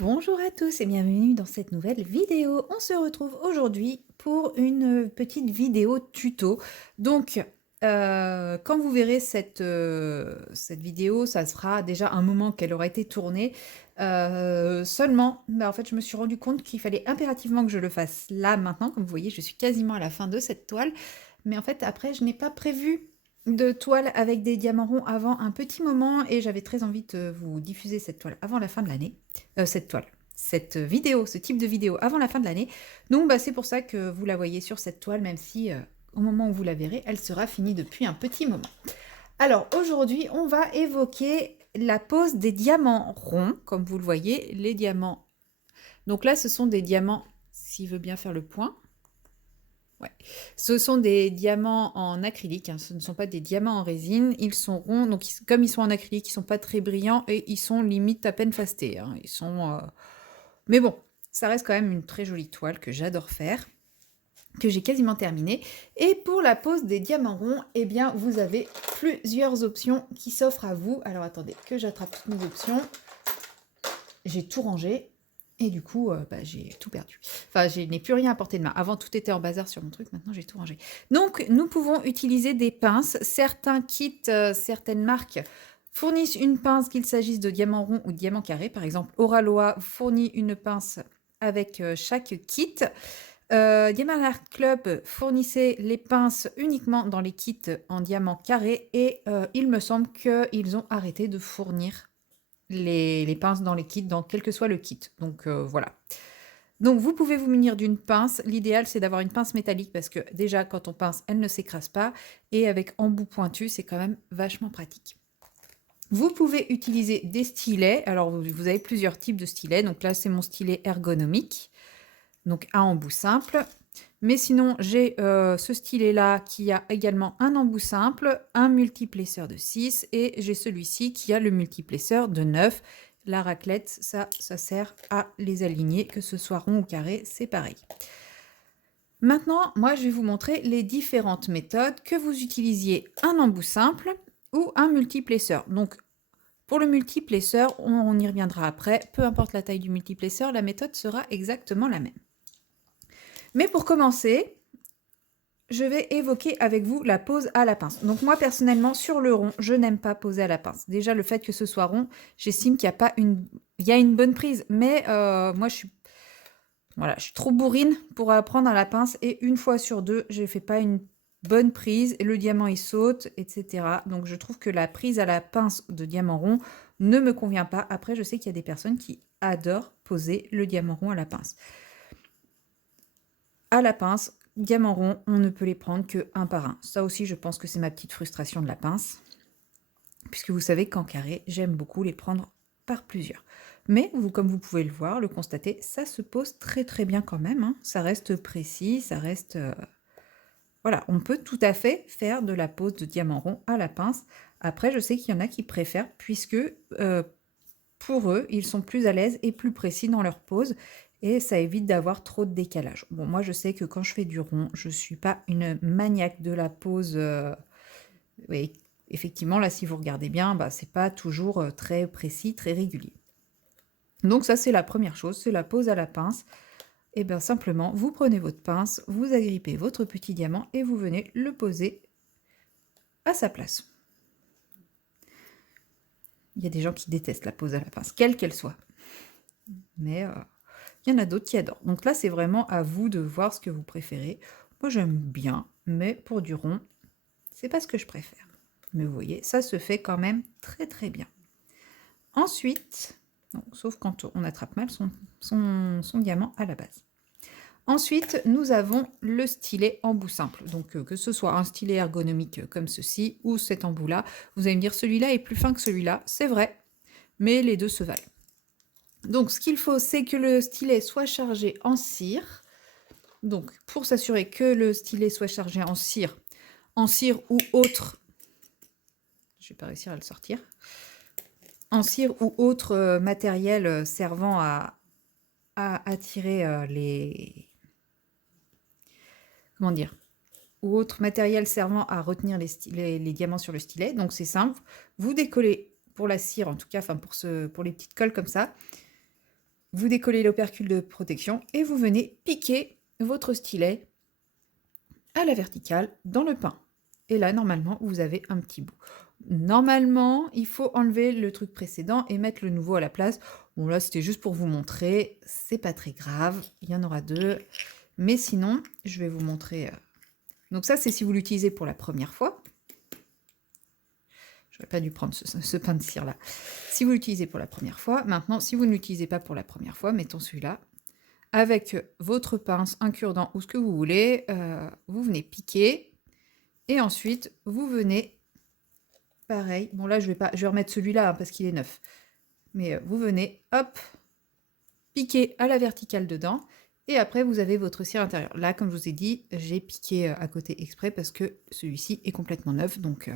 Bonjour à tous et bienvenue dans cette nouvelle vidéo. On se retrouve aujourd'hui pour une petite vidéo tuto. Donc, quand vous verrez cette vidéo, ça sera déjà un moment qu'elle aura été tournée. Seulement, en fait, je me suis rendu compte qu'il fallait impérativement que je le fasse là, maintenant. Comme vous voyez, je suis quasiment à la fin de cette toile. Mais en fait, après, je n'ai pas prévu de toile avec des diamants ronds avant un petit moment et j'avais très envie de vous diffuser cette toile avant la fin de l'année. Cette toile, cette vidéo, ce type de vidéo avant la fin de l'année. Donc c'est pour ça que vous la voyez sur cette toile, même si au moment où vous la verrez, elle sera finie depuis un petit moment. Alors aujourd'hui, on va évoquer la pose des diamants ronds, comme vous le voyez, les diamants. Donc là, ce sont des diamants, s'il veut bien faire le point. Ouais. Ce sont des diamants en acrylique, hein. Ce ne sont pas des diamants en résine. Ils sont ronds, donc comme ils sont en acrylique, ils ne sont pas très brillants et ils sont limite à peine fastés, hein. Ils sont, mais bon, ça reste quand même une très jolie toile que j'adore faire, que j'ai quasiment terminée. Et pour la pose des diamants ronds, eh bien, vous avez plusieurs options qui s'offrent à vous. Alors attendez, que j'attrape toutes mes options. J'ai tout rangé. Et du coup, j'ai tout perdu. Enfin, je n'ai plus rien à portée de main. Avant, tout était en bazar sur mon truc. Maintenant, j'ai tout rangé. Donc, nous pouvons utiliser des pinces. Certains kits, certaines marques fournissent une pince, qu'il s'agisse de diamant rond ou de diamant carré. Par exemple, Oraloa fournit une pince avec chaque kit. Diamond Art Club fournissait les pinces uniquement dans les kits en diamant carré. Et il me semble qu'ils ont arrêté de fournir les pinces dans les kits, dans quel que soit le kit. Donc voilà. Donc vous pouvez vous munir d'une pince. L'idéal, c'est d'avoir une pince métallique parce que déjà, quand on pince, elle ne s'écrase pas. Et avec embout pointu, c'est quand même vachement pratique. Vous pouvez utiliser des stylets. Alors, vous avez plusieurs types de stylets. Donc là, c'est mon stylet ergonomique. Donc un embout simple. Mais sinon, j'ai ce stylet-là qui a également un embout simple, un multiplesseur de 6 et j'ai celui-ci qui a le multiplesseur de 9. La raclette, ça sert à les aligner, que ce soit rond ou carré, c'est pareil. Maintenant, moi, je vais vous montrer les différentes méthodes, que vous utilisiez un embout simple ou un multiplesseur. Donc, pour le multiplesseur, on y reviendra après. Peu importe la taille du multiplesseur, la méthode sera exactement la même. Mais pour commencer, je vais évoquer avec vous la pose à la pince. Donc moi, personnellement, sur le rond, je n'aime pas poser à la pince. Déjà, le fait que ce soit rond, j'estime qu'il y a pas une... Il y a une bonne prise, mais moi, je suis trop bourrine pour apprendre à la pince. Et une fois sur deux, je ne fais pas une bonne prise. Et le diamant, il saute, etc. Donc, je trouve que la prise à la pince de diamant rond ne me convient pas. Après, je sais qu'il y a des personnes qui adorent poser le diamant rond à la pince. À la pince, diamant rond, on ne peut les prendre que un par un. Ça aussi, je pense que c'est ma petite frustration de la pince. Puisque vous savez qu'en carré, j'aime beaucoup les prendre par plusieurs. Mais, comme vous pouvez le voir, le constater, ça se pose très très bien quand même, hein. Ça reste précis, ça reste... Voilà, on peut tout à fait faire de la pose de diamant rond à la pince. Après, je sais qu'il y en a qui préfèrent, puisque pour eux, ils sont plus à l'aise et plus précis dans leur pose. Et ça évite d'avoir trop de décalage. Bon, moi, je sais que quand je fais du rond, je ne suis pas une maniaque de la pose. Oui, effectivement, là, si vous regardez bien, c'est pas toujours très précis, très régulier. Donc ça, c'est la première chose, c'est la pose à la pince. Et bien simplement, vous prenez votre pince, vous agrippez votre petit diamant et vous venez le poser à sa place. Il y a des gens qui détestent la pose à la pince, quelle qu'elle soit. Mais il y en a d'autres qui adorent. Donc là, c'est vraiment à vous de voir ce que vous préférez. Moi, j'aime bien, mais pour du rond, c'est pas ce que je préfère. Mais vous voyez, ça se fait quand même très très bien. Ensuite, non, sauf quand on attrape mal son diamant à la base. Ensuite, nous avons le stylet embout simple. Donc, que ce soit un stylet ergonomique comme ceci ou cet embout-là, vous allez me dire celui-là est plus fin que celui-là. C'est vrai, mais les deux se valent. Donc, ce qu'il faut, c'est que le stylet soit chargé en cire. Donc, pour s'assurer que le stylet soit chargé en cire ou autre... Je vais pas réussir à le sortir. En cire ou autre matériel servant à attirer les... Comment dire? Ou autre matériel servant à retenir les diamants sur le stylet. Donc, c'est simple. Vous décollez pour la cire, en tout cas, enfin pour les petites colles comme ça. Vous décollez l'opercule de protection et vous venez piquer votre stylet à la verticale dans le pain. Et là, normalement, vous avez un petit bout. Normalement, il faut enlever le truc précédent et mettre le nouveau à la place. Bon, là, c'était juste pour vous montrer. C'est pas très grave. Il y en aura deux. Mais sinon, je vais vous montrer. Donc ça, c'est si vous l'utilisez pour la première fois. J'aurais pas dû prendre ce pain de cire là. Si vous l'utilisez pour la première fois, maintenant, si vous ne l'utilisez pas pour la première fois, mettons celui-là. Avec votre pince, un cure-dent ou ce que vous voulez, vous venez piquer. Et ensuite, vous venez, pareil. Bon là, je vais remettre celui-là hein, parce qu'il est neuf. Mais vous venez, hop, piquer à la verticale dedans. Et après, vous avez votre cire intérieure. Là, comme je vous ai dit, j'ai piqué à côté exprès parce que celui-ci est complètement neuf. Donc,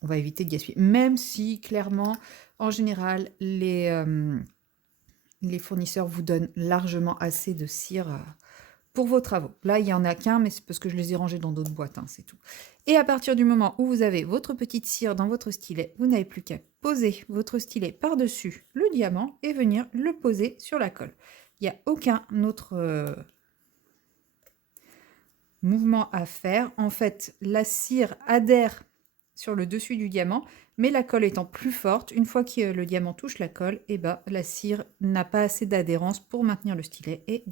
on va éviter de gaspiller. Même si, clairement, en général, les fournisseurs vous donnent largement assez de cire pour vos travaux. Là, il n'y en a qu'un, mais c'est parce que je les ai rangés dans d'autres boîtes, hein, c'est tout. Et à partir du moment où vous avez votre petite cire dans votre stylet, vous n'avez plus qu'à poser votre stylet par-dessus le diamant et venir le poser sur la colle. Il n'y a aucun autre mouvement à faire. En fait, la cire adhère sur le dessus du diamant, mais la colle étant plus forte, une fois que le diamant touche la colle, et ben, la cire n'a pas assez d'adhérence pour maintenir le stylet et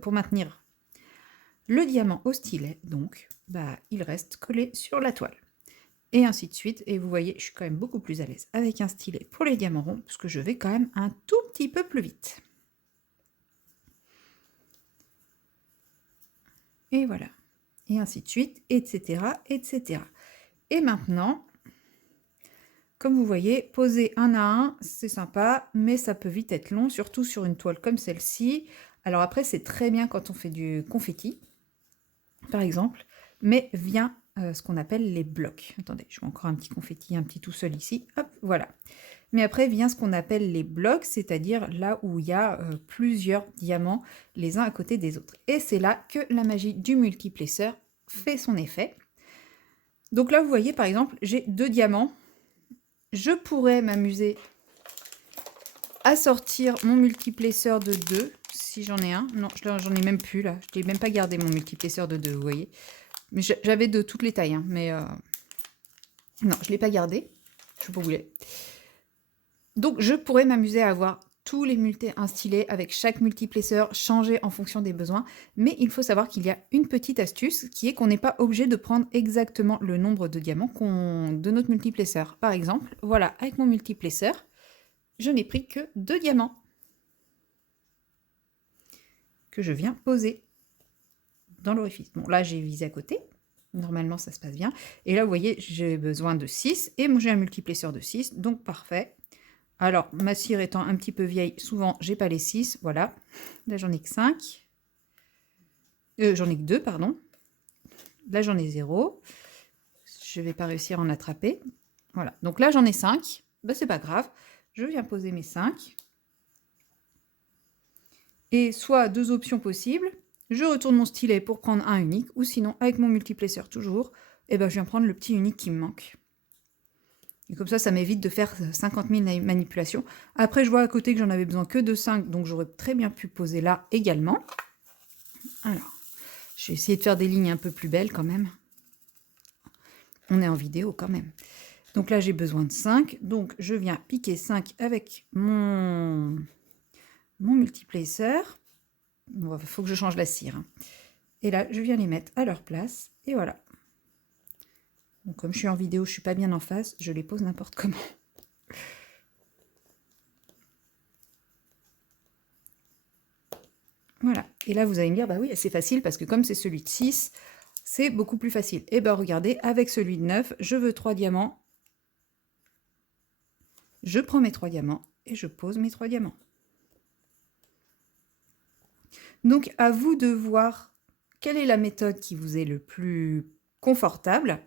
pour maintenir le diamant au stylet, donc bah, il reste collé sur la toile. Et ainsi de suite. Et vous voyez, je suis quand même beaucoup plus à l'aise avec un stylet pour les diamants ronds, parce que je vais quand même un tout petit peu plus vite. Et voilà. Et ainsi de suite, etc., etc. Et maintenant, comme vous voyez, poser un à un, c'est sympa, mais ça peut vite être long, surtout sur une toile comme celle-ci. Alors après, c'est très bien quand on fait du confetti, par exemple, mais vient ce qu'on appelle les blocs. Attendez, je mets encore un petit confetti, un petit tout seul ici. Hop, voilà. Mais après vient ce qu'on appelle les blocs, c'est-à-dire là où il y a plusieurs diamants les uns à côté des autres. Et c'est là que la magie du multiplesseur fait son effet. Donc là, vous voyez, par exemple, j'ai 2 diamants. Je pourrais m'amuser à sortir mon multiplesseur de 2, si j'en ai un. Non, j'en ai même plus, là. Je n'ai même pas gardé mon multiplesseur de 2, vous voyez. Mais j'avais de toutes les tailles, hein, mais non, je ne l'ai pas gardé. Je ne sais pas où il est. Donc, je pourrais m'amuser à avoir tous les un stylet avec chaque multiplesseur, changer en fonction des besoins. Mais il faut savoir qu'il y a une petite astuce qui est qu'on n'est pas obligé de prendre exactement le nombre de diamants de notre multiplesseur. Par exemple, voilà, avec mon multiplesseur, je n'ai pris que 2 diamants que je viens poser dans l'orifice. Bon, là, j'ai visé à côté. Normalement, ça se passe bien. Et là, vous voyez, j'ai besoin de 6. Et moi, j'ai un multiplesseur de 6, donc parfait. Alors, ma cire étant un petit peu vieille, souvent, j'ai pas les 6. Voilà. Là, j'en ai que 5. J'en ai que 2, pardon. Là, j'en ai 0. Je vais pas réussir à en attraper. Voilà. Donc là, j'en ai 5. Ben, c'est pas grave. Je viens poser mes 5. Et soit 2 options possibles. Je retourne mon stylet pour prendre un unique. Ou sinon, avec mon multiplesseur toujours, eh ben, je viens prendre le petit unique qui me manque. Et comme ça m'évite de faire 50 000 manipulations. Après, je vois à côté que j'en avais besoin que de 5, donc j'aurais très bien pu poser là également. Alors, je vais essayer de faire des lignes un peu plus belles quand même. On est en vidéo quand même. Donc là, j'ai besoin de 5. Donc, je viens piquer 5 avec mon multiplesseur. Bon, il faut que je change la cire. Hein. Et là, je viens les mettre à leur place. Et voilà. Donc, comme je suis en vidéo, je ne suis pas bien en face, je les pose n'importe comment. Voilà. Et là, vous allez me dire, bah oui, c'est facile parce que comme c'est celui de 6, c'est beaucoup plus facile. Et bien, regardez, avec celui de 9, je veux 3 diamants. Je prends mes 3 diamants et je pose mes 3 diamants. Donc, à vous de voir quelle est la méthode qui vous est le plus confortable.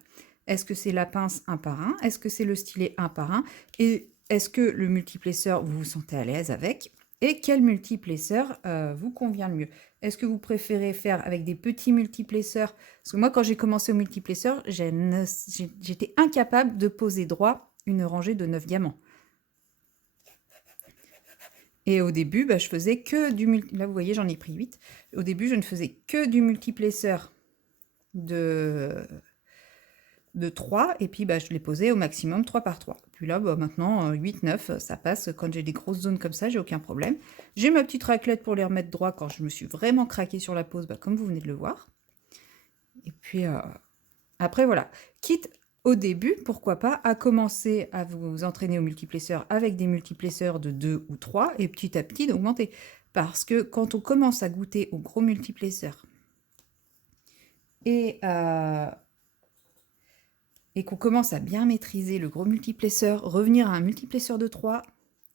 Est-ce que c'est la pince un par un? Est-ce que c'est le stylet un par un? Et est-ce que le multiplesseur, vous vous sentez à l'aise avec? Et quel multiplesseur vous convient le mieux? Est-ce que vous préférez faire avec des petits multiplesseurs? Parce que moi, quand j'ai commencé au multiplesseur, j'étais incapable de poser droit une rangée de 9 diamants. Et au début, bah, je faisais que du là vous voyez, j'en ai pris 8. Au début, je ne faisais que du multiplesseur de 3 et puis bah, je les posais au maximum 3 par 3. Puis là, bah, maintenant, 8, 9, ça passe. Quand j'ai des grosses zones comme ça, j'ai aucun problème. J'ai ma petite raclette pour les remettre droit quand je me suis vraiment craqué sur la pose, bah, comme vous venez de le voir. Et puis après, voilà. Quitte au début, pourquoi pas, à commencer à vous entraîner au multiplesseur avec des multiplesseurs de 2 ou 3 et petit à petit d'augmenter. Parce que quand on commence à goûter au gros multiplesseur et qu'on commence à bien maîtriser le gros multiplesseur, revenir à un multiplesseur de 3,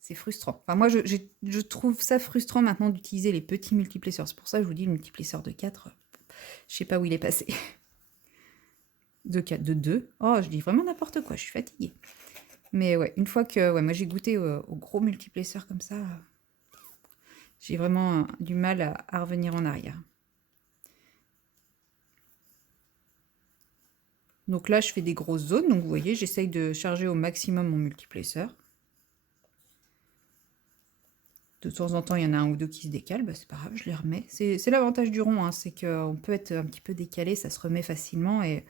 c'est frustrant. Enfin, moi, je trouve ça frustrant maintenant d'utiliser les petits multiplesseurs. C'est pour ça que je vous dis le multiplesseur de 4, je sais pas où il est passé. De 4, de 2. Oh, je dis vraiment n'importe quoi, je suis fatiguée. Mais ouais, une fois que moi j'ai goûté au gros multiplesseur comme ça, j'ai vraiment du mal à revenir en arrière. Donc là, je fais des grosses zones. Donc vous voyez, j'essaye de charger au maximum mon multiplesseur. De temps en temps, il y en a un ou deux qui se décalent. Bah, c'est pas grave, je les remets. C'est l'avantage du rond, hein, c'est qu'on peut être un petit peu décalé, ça se remet facilement et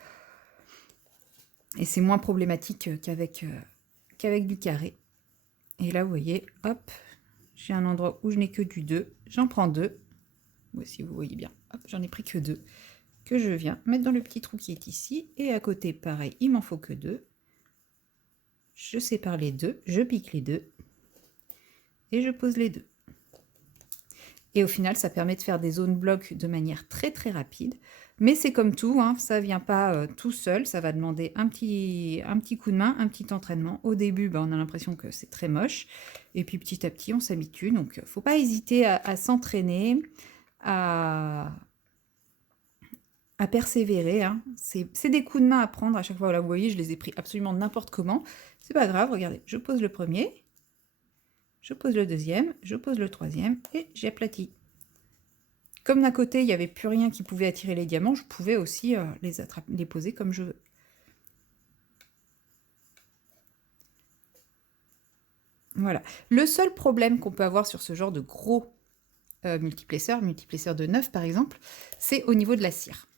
c'est moins problématique qu'avec du carré. Et là, vous voyez, hop, j'ai un endroit où je n'ai que du 2. J'en prends 2. Si vous voyez bien, j'en ai pris que 2. Que je viens mettre dans le petit trou qui est ici. Et à côté, pareil, il m'en faut que 2. Je sépare les deux, je pique les deux. Et je pose les deux. Et au final, ça permet de faire des zones blocs de manière très très rapide. Mais c'est comme tout, hein, ça ne vient pas tout seul. Ça va demander un petit coup de main, un petit entraînement. Au début, on a l'impression que c'est très moche. Et puis petit à petit, on s'habitue. Donc, il ne faut pas hésiter à s'entraîner, à persévérer. Hein. C'est des coups de main à prendre à chaque fois. Là, vous voyez, je les ai pris absolument n'importe comment. C'est pas grave, regardez, je pose le premier, je pose le deuxième, je pose le troisième et j'aplatis. Comme d'un côté, il n'y avait plus rien qui pouvait attirer les diamants, je pouvais aussi les poser comme je veux. Voilà. Le seul problème qu'on peut avoir sur ce genre de gros multiplesseur de 9 par exemple, c'est au niveau de la cire.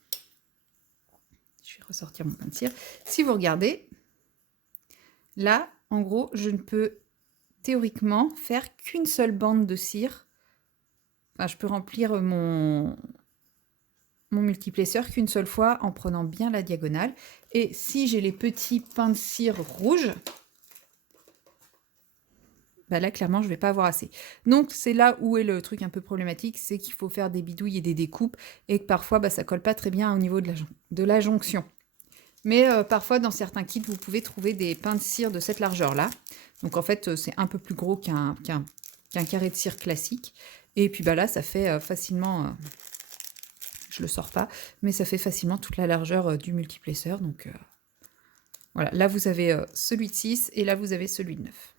Je vais ressortir mon pain de cire. Si vous regardez, là, en gros, je ne peux théoriquement faire qu'une seule bande de cire. Enfin, je peux remplir mon multiplesseur qu'une seule fois en prenant bien la diagonale. Et si j'ai les petits pains de cire rouges, là, clairement, je ne vais pas avoir assez. Donc, c'est là où est le truc un peu problématique, c'est qu'il faut faire des bidouilles et des découpes, et que parfois, ça ne colle pas très bien au niveau de la jonction. Mais parfois, dans certains kits, vous pouvez trouver des pains de cire de cette largeur-là. Donc, en fait, c'est un peu plus gros qu'un carré de cire classique. Et puis, là, ça fait facilement... je le sors pas, mais ça fait facilement toute la largeur du multiplesseur. Donc, voilà. Là, vous avez celui de 6 et là, vous avez celui de 9.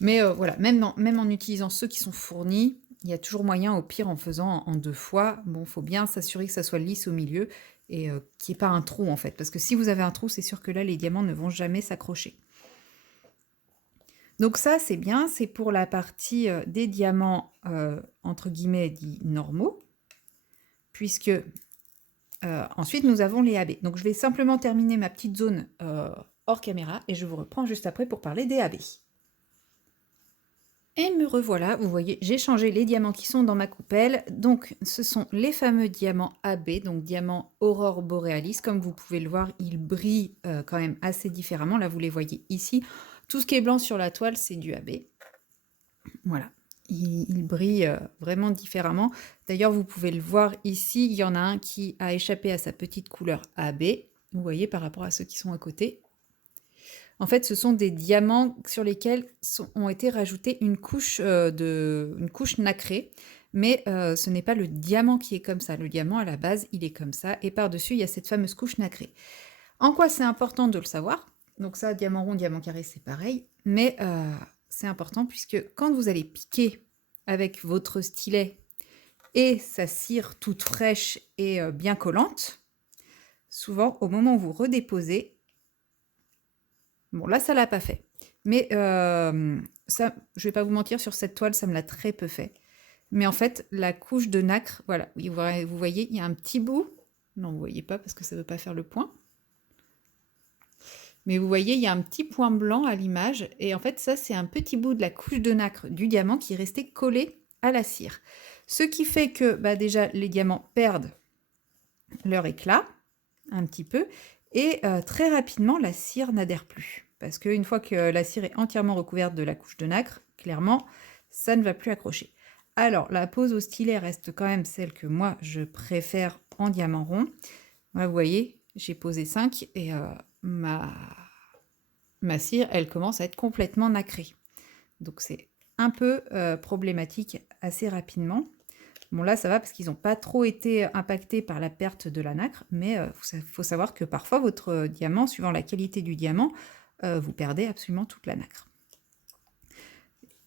Mais voilà, même en utilisant ceux qui sont fournis, il y a toujours moyen, au pire, en faisant en 2 fois. Bon, il faut bien s'assurer que ça soit lisse au milieu et qu'il n'y ait pas un trou, en fait. Parce que si vous avez un trou, c'est sûr que là, les diamants ne vont jamais s'accrocher. Donc ça, c'est bien. C'est pour la partie des diamants, entre guillemets, dits normaux. Puisque ensuite, nous avons les AB. Donc, je vais simplement terminer ma petite zone hors caméra et je vous reprends juste après pour parler des AB. Et me revoilà, vous voyez, j'ai changé les diamants qui sont dans ma coupelle. Donc, ce sont les fameux diamants AB, donc diamants Aurore Borealis. Comme vous pouvez le voir, ils brillent quand même assez différemment. Là, vous les voyez ici. Tout ce qui est blanc sur la toile, c'est du AB. Voilà, il brille vraiment différemment. D'ailleurs, vous pouvez le voir ici, il y en a un qui a échappé à sa petite couleur AB. Vous voyez, par rapport à ceux qui sont à côté. En fait, ce sont des diamants sur lesquels ont été rajoutés une couche nacrée, mais ce n'est pas le diamant qui est comme ça. Le diamant, à la base, il est comme ça, et par-dessus, il y a cette fameuse couche nacrée. En quoi c'est important de le savoir? Donc ça, diamant rond, diamant carré, c'est pareil, mais c'est important puisque quand vous allez piquer avec votre stylet et sa cire toute fraîche et bien collante, souvent, au moment où vous redéposez, bon, là, ça ne l'a pas fait. Mais ça, je vais pas vous mentir, sur cette toile, ça me l'a très peu fait. Mais en fait, la couche de nacre, voilà, vous voyez, il y a un petit bout. Non, vous voyez pas parce que ça ne veut pas faire le point. Mais vous voyez, il y a un petit point blanc à l'image. Et en fait, ça, c'est un petit bout de la couche de nacre du diamant qui est resté collé à la cire. Ce qui fait que bah, déjà, les diamants perdent leur éclat, un petit peu. Et très rapidement, la cire n'adhère plus. Parce qu'une fois que la cire est entièrement recouverte de la couche de nacre, clairement, ça ne va plus accrocher. Alors, la pose au stylet reste quand même celle que moi, je préfère en diamant rond. Là, vous voyez, j'ai posé 5 et ma cire, elle commence à être complètement nacrée. Donc, c'est un peu problématique assez rapidement. Bon, là, ça va parce qu'ils n'ont pas trop été impactés par la perte de la nacre, mais il faut savoir que parfois, votre diamant, suivant la qualité du diamant, vous perdez absolument toute la nacre.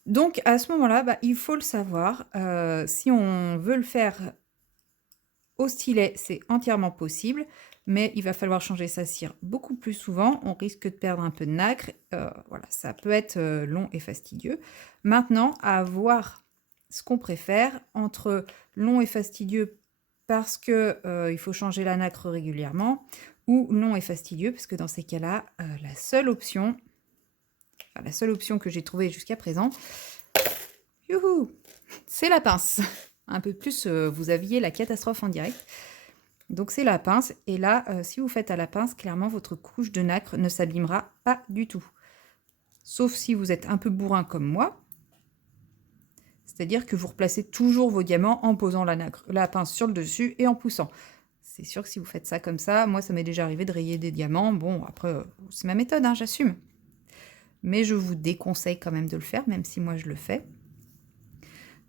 Donc, à ce moment-là, bah, il faut le savoir. Si on veut le faire au stylet, c'est entièrement possible, mais il va falloir changer sa cire beaucoup plus souvent. On risque de perdre un peu de nacre. Voilà, ça peut être long et fastidieux. Maintenant, à voir ce qu'on préfère entre long et fastidieux parce que il faut changer la nacre régulièrement, ou long et fastidieux parce que dans ces cas-là, la seule option que j'ai trouvée jusqu'à présent, youhou, c'est la pince. Un peu plus, vous aviez la catastrophe en direct. Donc c'est la pince. Et là, si vous faites à la pince, clairement, votre couche de nacre ne s'abîmera pas du tout. Sauf si vous êtes un peu bourrin comme moi. C'est-à-dire que vous replacez toujours vos diamants en posant la pince sur le dessus et en poussant. C'est sûr que si vous faites ça comme ça, moi, ça m'est déjà arrivé de rayer des diamants. Bon, après, c'est ma méthode, hein, j'assume. Mais je vous déconseille quand même de le faire, même si moi, je le fais.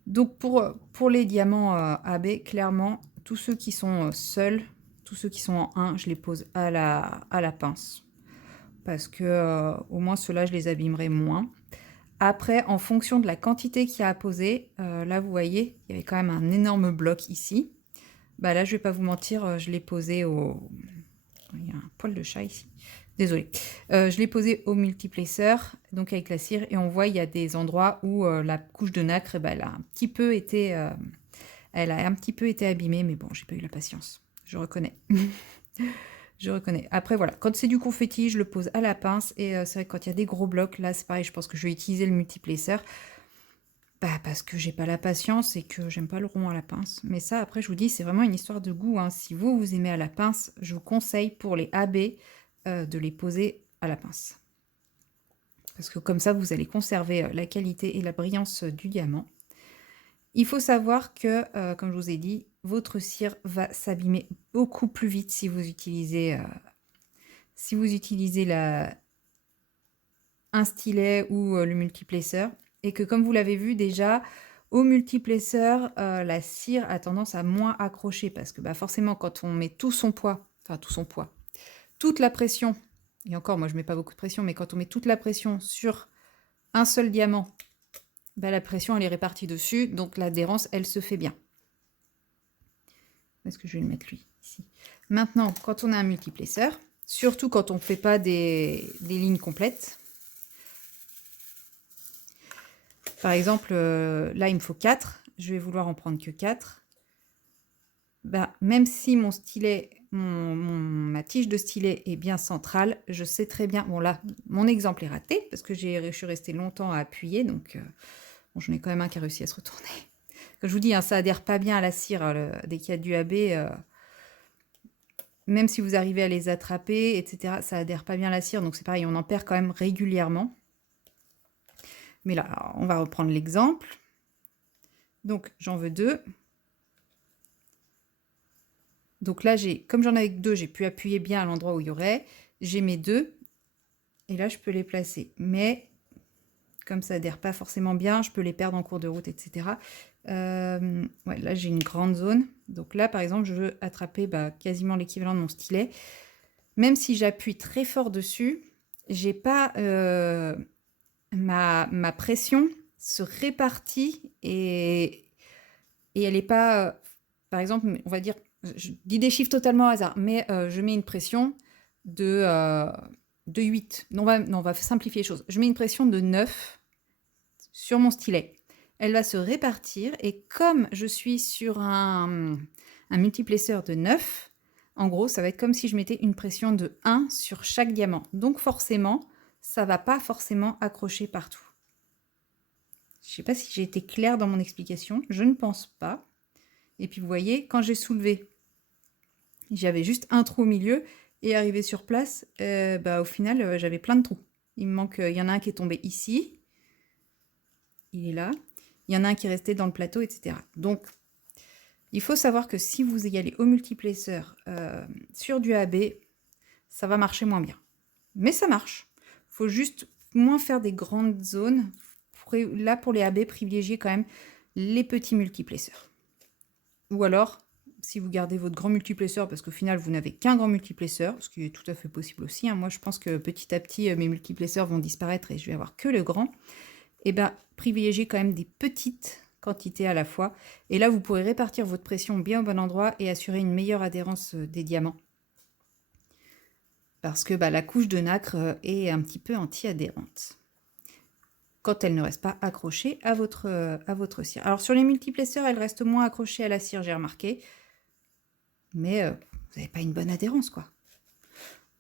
Donc, pour les diamants AB, clairement, tous ceux qui sont seuls, tous ceux qui sont en 1, je les pose à la pince. Parce que au moins, ceux-là, je les abîmerai moins. Après, en fonction de la quantité qu'il y a à poser, là, vous voyez, il y avait quand même un énorme bloc ici. Bah là, je vais pas vous mentir, je l'ai posé au... Il y a un poil de chat ici. Désolée. Je l'ai posé au multiplaceur, donc avec la cire, et on voit il y a des endroits où la couche de nacre, bah, elle a un petit peu été abîmée, mais bon, j'ai pas eu la patience. Je reconnais. Je reconnais. Après, voilà, quand c'est du confetti, je le pose à la pince, et c'est vrai que quand il y a des gros blocs, là, c'est pareil, je pense que je vais utiliser le multiplaceur. Bah, parce que j'ai pas la patience et que j'aime pas le rond à la pince. Mais ça, après, je vous dis, c'est vraiment une histoire de goût, hein. Si vous aimez à la pince, je vous conseille pour les AB de les poser à la pince. Parce que comme ça, vous allez conserver la qualité et la brillance du diamant. Il faut savoir que, comme je vous ai dit, votre cire va s'abîmer beaucoup plus vite si vous utilisez, un stylet ou le multiplaceur. Et que comme vous l'avez vu déjà, au multiplaceur, la cire a tendance à moins accrocher parce que bah, forcément, quand on met tout son poids, toute la pression, et encore, moi je mets pas beaucoup de pression, mais quand on met toute la pression sur un seul diamant, bah, la pression elle est répartie dessus, donc l'adhérence elle se fait bien. Est-ce que je vais le mettre lui ici? Maintenant, quand on a un multiplaceur, surtout quand on ne fait pas des lignes complètes, par exemple, là, il me faut 4. Je vais vouloir en prendre que 4. Ben, même si mon stylet, ma tige de stylet est bien centrale, je sais très bien... Bon, là, mon exemple est raté parce que je suis restée longtemps à appuyer. Donc, bon, j'en ai quand même un qui a réussi à se retourner. Comme je vous dis, hein, ça adhère pas bien à la cire. Dès qu'il y a du AB, même si vous arrivez à les attraper, etc., ça adhère pas bien à la cire. Donc, c'est pareil, on en perd quand même régulièrement. Mais là, on va reprendre l'exemple. Donc, j'en veux 2. Donc là, comme j'en avais que 2, j'ai pu appuyer bien à l'endroit où il y aurait. J'ai mes 2. Et là, je peux les placer. Mais, comme ça adhère pas forcément bien, je peux les perdre en cours de route, etc. Ouais, là, j'ai une grande zone. Donc là, par exemple, je veux attraper quasiment l'équivalent de mon stylet. Même si j'appuie très fort dessus, j'ai pas... ma pression se répartit et elle n'est pas... par exemple, on va dire... Je dis des chiffres totalement au hasard, mais je mets une pression de 8. Non, on va simplifier les choses. Je mets une pression de 9 sur mon stylet. Elle va se répartir et comme je suis sur un multiplesseur de 9, en gros, ça va être comme si je mettais une pression de 1 sur chaque diamant. Donc forcément, ça ne va pas forcément accrocher partout. Je ne sais pas si j'ai été claire dans mon explication, je ne pense pas. Et puis vous voyez, quand j'ai soulevé, j'avais juste un trou au milieu et arrivé sur place, au final, j'avais plein de trous. Il me manque, il y en a un qui est tombé ici, il est là. Il y en a un qui est resté dans le plateau, etc. Donc, il faut savoir que si vous y allez au multiplesseur sur du AB, ça va marcher moins bien. Mais ça marche. Il faut juste moins faire des grandes zones. Là, pour les AB, privilégiez quand même les petits multiplesseurs. Ou alors, si vous gardez votre grand multiplesseur, parce qu'au final, vous n'avez qu'un grand multiplesseur, ce qui est tout à fait possible aussi. Moi, je pense que petit à petit, mes multiplesseurs vont disparaître et je vais avoir que le grand. Et bien, privilégiez quand même des petites quantités à la fois. Et là, vous pourrez répartir votre pression bien au bon endroit et assurer une meilleure adhérence des diamants. Parce que la couche de nacre est un petit peu anti-adhérente quand elle ne reste pas accrochée à votre cire. Alors, sur les multiplesseurs, elle reste moins accrochée à la cire, j'ai remarqué. Mais vous n'avez pas une bonne adhérence, quoi.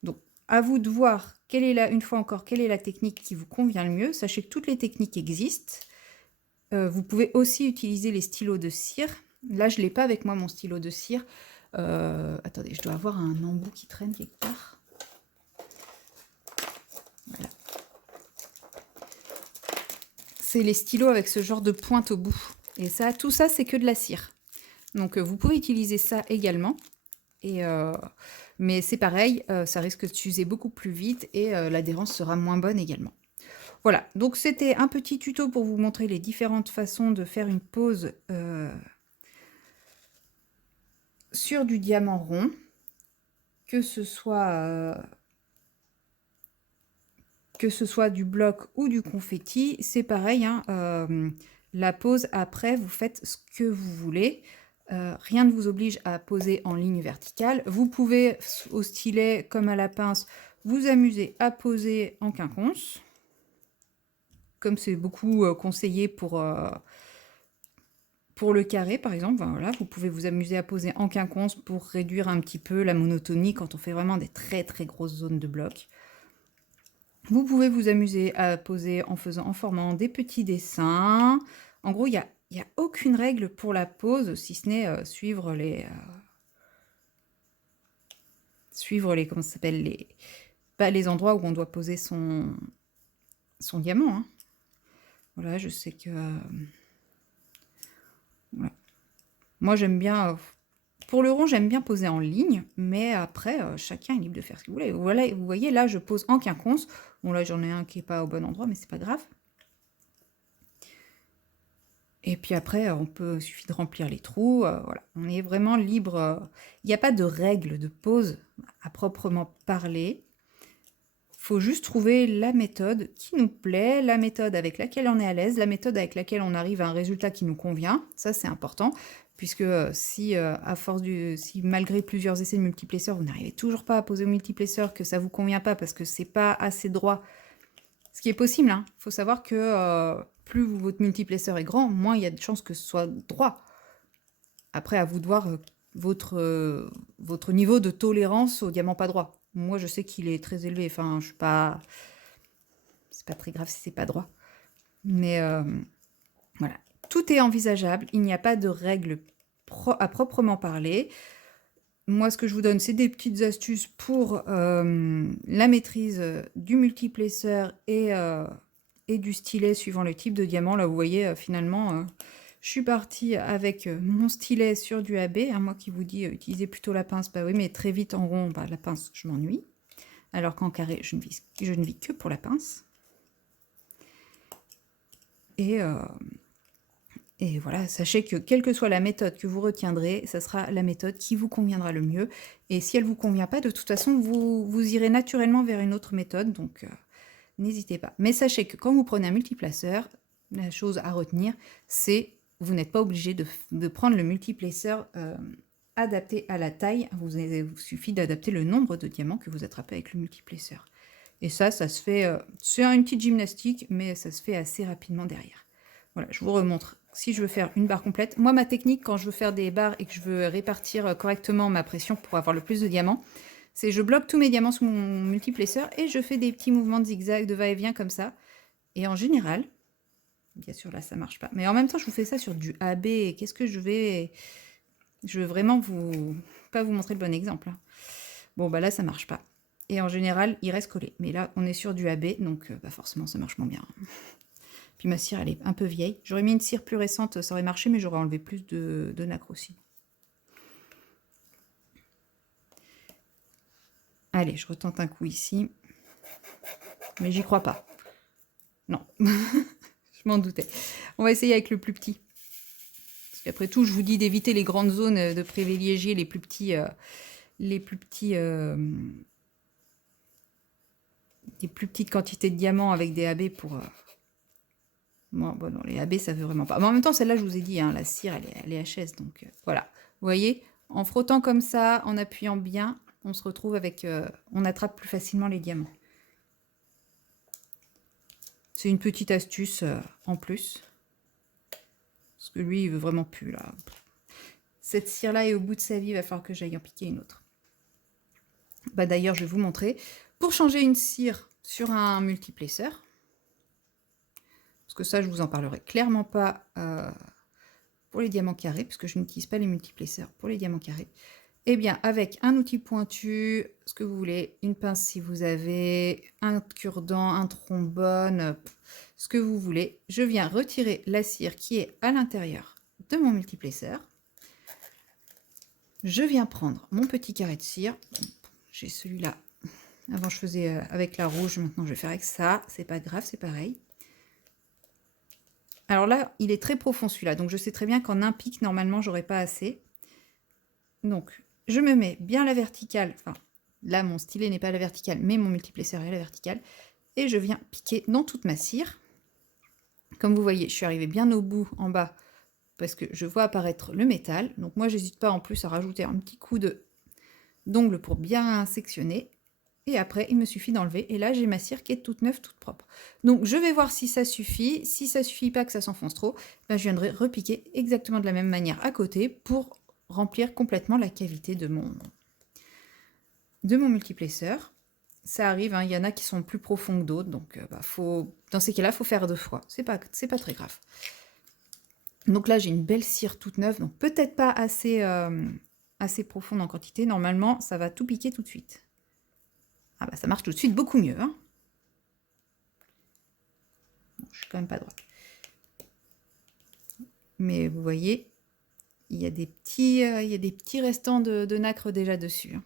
Donc, à vous de voir, une fois encore, quelle est la technique qui vous convient le mieux. Sachez que toutes les techniques existent. Vous pouvez aussi utiliser les stylos de cire. Là, je ne l'ai pas avec moi, mon stylo de cire. Attendez, je dois avoir un embout qui traîne quelque part. Voilà. C'est les stylos avec ce genre de pointe au bout. Et ça, tout ça, c'est que de la cire. Donc, vous pouvez utiliser ça également. Mais c'est pareil, ça risque de s'user beaucoup plus vite et l'adhérence sera moins bonne également. Voilà, donc c'était un petit tuto pour vous montrer les différentes façons de faire une pose sur du diamant rond, que ce soit du bloc ou du confetti, c'est pareil, hein, la pose après, vous faites ce que vous voulez. Rien ne vous oblige à poser en ligne verticale. Vous pouvez, au stylet comme à la pince, vous amuser à poser en quinconce, comme c'est beaucoup conseillé pour le carré, par exemple. Voilà, vous pouvez vous amuser à poser en quinconce pour réduire un petit peu la monotonie quand on fait vraiment des très très grosses zones de blocs. Vous pouvez vous amuser à poser en formant des petits dessins. En gros, il n'y a aucune règle pour la pose, si ce n'est suivre les comment ça s'appelle, les endroits où on doit poser son diamant. Hein. Voilà, je sais que... voilà. Moi, j'aime bien... pour le rond, j'aime bien poser en ligne, mais après, chacun est libre de faire ce qu'il voulait. Voilà, vous voyez, là, je pose en quinconce. Bon, là, j'en ai un qui n'est pas au bon endroit, mais c'est pas grave. Et puis après, il suffit de remplir les trous. Voilà, on est vraiment libre. Il n'y a pas de règle de pose à proprement parler. Il faut juste trouver la méthode qui nous plaît, la méthode avec laquelle on est à l'aise, la méthode avec laquelle on arrive à un résultat qui nous convient. Ça, c'est important, puisque si malgré plusieurs essais de multiplesseur, vous n'arrivez toujours pas à poser au multiplesseur, que ça ne vous convient pas parce que c'est pas assez droit, ce qui est possible, hein. Il faut savoir que plus votre multiplesseur est grand, moins il y a de chances que ce soit droit. Après, à vous de voir votre niveau de tolérance au diamant pas droit. Moi, je sais qu'il est très élevé. Enfin, je suis pas... c'est pas très grave si c'est pas droit. Mais voilà. Tout est envisageable. Il n'y a pas de règles à proprement parler. Moi, ce que je vous donne, c'est des petites astuces pour la maîtrise du multiplesseur et du stylet suivant le type de diamant. Là, vous voyez, finalement, je suis partie avec mon stylet sur du AB. Hein, moi qui vous dis, utilisez plutôt la pince. Bah oui, mais très vite en rond, la pince, je m'ennuie. Alors qu'en carré, je ne vis que pour la pince. Et voilà, sachez que quelle que soit la méthode que vous retiendrez, ça sera la méthode qui vous conviendra le mieux. Et si elle ne vous convient pas, de toute façon, vous irez naturellement vers une autre méthode. Donc, n'hésitez pas. Mais sachez que quand vous prenez un multiplesseur, la chose à retenir, c'est vous n'êtes pas obligé de prendre le multiplesseur adapté à la taille. Il vous suffit d'adapter le nombre de diamants que vous attrapez avec le multiplesseur. Et ça se fait... c'est une petite gymnastique, mais ça se fait assez rapidement derrière. Voilà, je vous remontre. Si je veux faire une barre complète, moi ma technique quand je veux faire des barres et que je veux répartir correctement ma pression pour avoir le plus de diamants, c'est je bloque tous mes diamants sur mon multiplaceur et je fais des petits mouvements de zigzag, de va-et-vient comme ça. Et en général, bien sûr là ça marche pas, mais en même temps je vous fais ça sur du AB. Qu'est-ce que je vais vraiment pas vous montrer le bon exemple. Hein. Bon bah là ça marche pas. Et en général il reste collé. Mais là on est sur du AB, donc bah forcément ça marche moins bien. Puis ma cire, elle est un peu vieille. J'aurais mis une cire plus récente, ça aurait marché, mais j'aurais enlevé plus de nacre aussi. Allez, je retente un coup ici. Mais j'y crois pas. Non. Je m'en doutais. On va essayer avec le plus petit. Parce qu'après tout, je vous dis d'éviter les grandes zones, de privilégier les plus petits... des plus petites quantités de diamants avec des AB pour... Bon, non, les AB, ça veut vraiment pas. Mais en même temps, celle-là, je vous ai dit, hein, la cire, elle est HS. Donc, voilà. Vous voyez, en frottant comme ça, en appuyant bien, on se retrouve avec... on attrape plus facilement les diamants. C'est une petite astuce en plus. Parce que lui, il veut vraiment plus, là. Cette cire-là est au bout de sa vie, il va falloir que j'aille en piquer une autre. Bah, d'ailleurs, je vais vous montrer. Pour changer une cire sur un multiplaceur, parce que ça, je vous en parlerai clairement pas pour les diamants carrés, puisque je n'utilise pas les multiplaceurs pour les diamants carrés. Eh bien, avec un outil pointu, ce que vous voulez, une pince si vous avez, un cure-dent, un trombone, ce que vous voulez, je viens retirer la cire qui est à l'intérieur de mon multiplaceur. Je viens prendre mon petit carré de cire. J'ai celui-là. Avant, je faisais avec la rouge. Maintenant, je vais faire avec ça. C'est pas grave, c'est pareil. Alors là, il est très profond celui-là. Donc, je sais très bien qu'en un pic, normalement, j'aurais pas assez. Donc, je me mets bien la verticale. Enfin, là, mon stylet n'est pas à la verticale, mais mon multiplaceur est à la verticale. Et je viens piquer dans toute ma cire. Comme vous voyez, je suis arrivée bien au bout, en bas, parce que je vois apparaître le métal. Donc, moi, j'hésite pas en plus à rajouter un petit coup d'ongle pour bien sectionner. Et après, il me suffit d'enlever. Et là, j'ai ma cire qui est toute neuve, toute propre. Donc, je vais voir si ça suffit. Si ça suffit pas, que ça s'enfonce trop, ben, je viendrai repiquer exactement de la même manière à côté pour remplir complètement la cavité de mon multiplaceur. Ça arrive, hein, il y en a qui sont plus profonds que d'autres. Donc, dans ces cas-là, il faut faire 2 fois. C'est pas très grave. Donc là, j'ai une belle cire toute neuve. Donc, peut-être pas assez profonde en quantité. Normalement, ça va tout piquer tout de suite. Ah bah ça marche tout de suite beaucoup mieux. Hein. Bon, je suis quand même pas droite. Mais vous voyez, il y a des petits restants de nacre déjà dessus. Hein.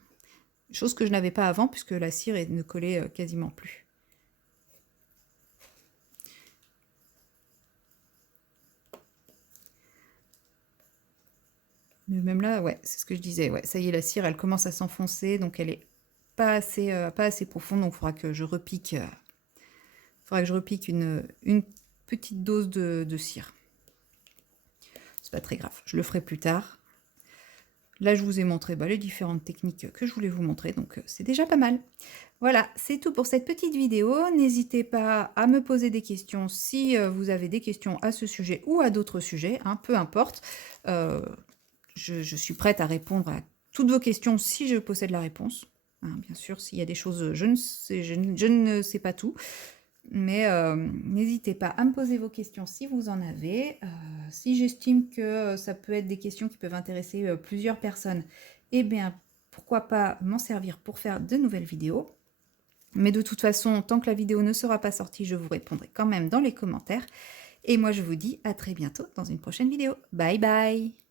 Chose que je n'avais pas avant puisque la cire ne collait quasiment plus. Mais même là, ouais, c'est ce que je disais. Ouais, ça y est, la cire, elle commence à s'enfoncer, donc elle est pas assez profonde, donc il faudra que je repique. Une petite dose de cire. C'est pas très grave, je le ferai plus tard. Là, je vous ai montré les différentes techniques que je voulais vous montrer, donc c'est déjà pas mal. Voilà, c'est tout pour cette petite vidéo. N'hésitez pas à me poser des questions si vous avez des questions à ce sujet ou à d'autres sujets, hein, peu importe. Je suis prête à répondre à toutes vos questions si je possède la réponse. Hein, bien sûr, s'il y a des choses, je ne sais pas tout. Mais n'hésitez pas à me poser vos questions si vous en avez. Si j'estime que ça peut être des questions qui peuvent intéresser plusieurs personnes, eh bien, pourquoi pas m'en servir pour faire de nouvelles vidéos. Mais de toute façon, tant que la vidéo ne sera pas sortie, je vous répondrai quand même dans les commentaires. Et moi, je vous dis à très bientôt dans une prochaine vidéo. Bye bye!